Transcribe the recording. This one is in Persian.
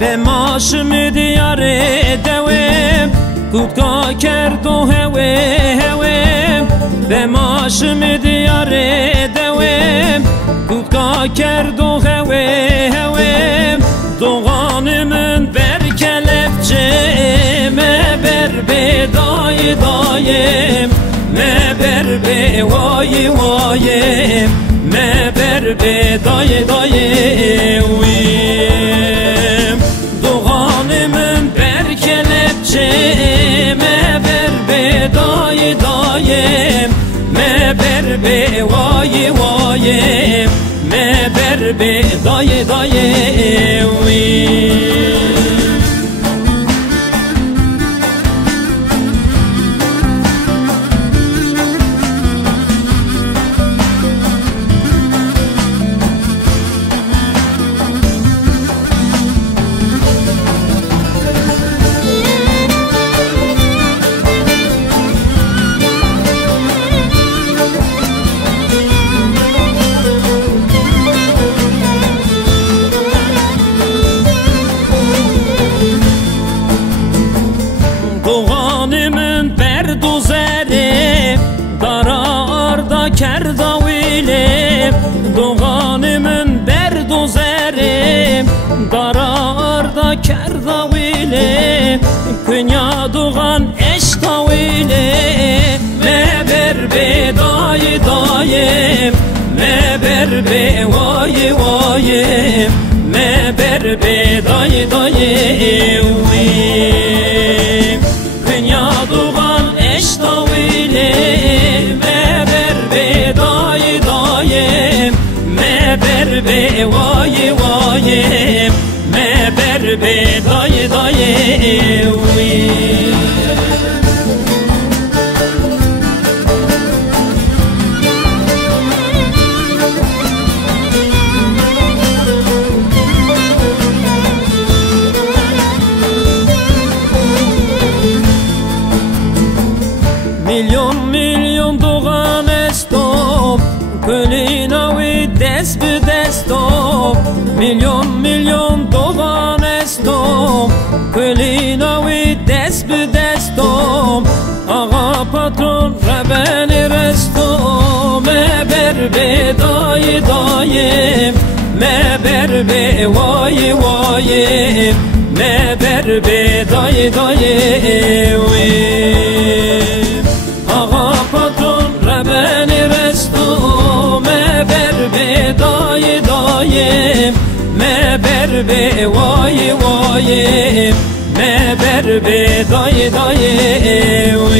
به ماشم دیاره دویم کودکا کرد و هویم به ماشم دیاره دویم کودکا کرد و هویم دوغان من بر کلفچه مبر به دای دایم مبر به وای وایم مبر به دای دایم دوغان من بر کلفچه مبر به دای دایم مبر به وای وایم مبر به دای دایم کرداویلم دوغان من برد و زرم داراردا کرداویلم کنیا دوغان اشتاویلم مبر به دای دایم مبر به وای وایم مبر به دای دایم کنیا دوغان اشتاویلم مبر به وای وایم مبر به دای دایم میلیون میلیون دوغان استم کلیناوی دست به دستم میلیون میلیون دوغان استم کلیناوی دست به دستم آقا پاترون ربن رستم مبر به دای دایم مبر به وای وایم مبر به دای دایم آقا پاترون ربن رستم مبر به دای دایم مبر به وای وایم مبر به دای دایم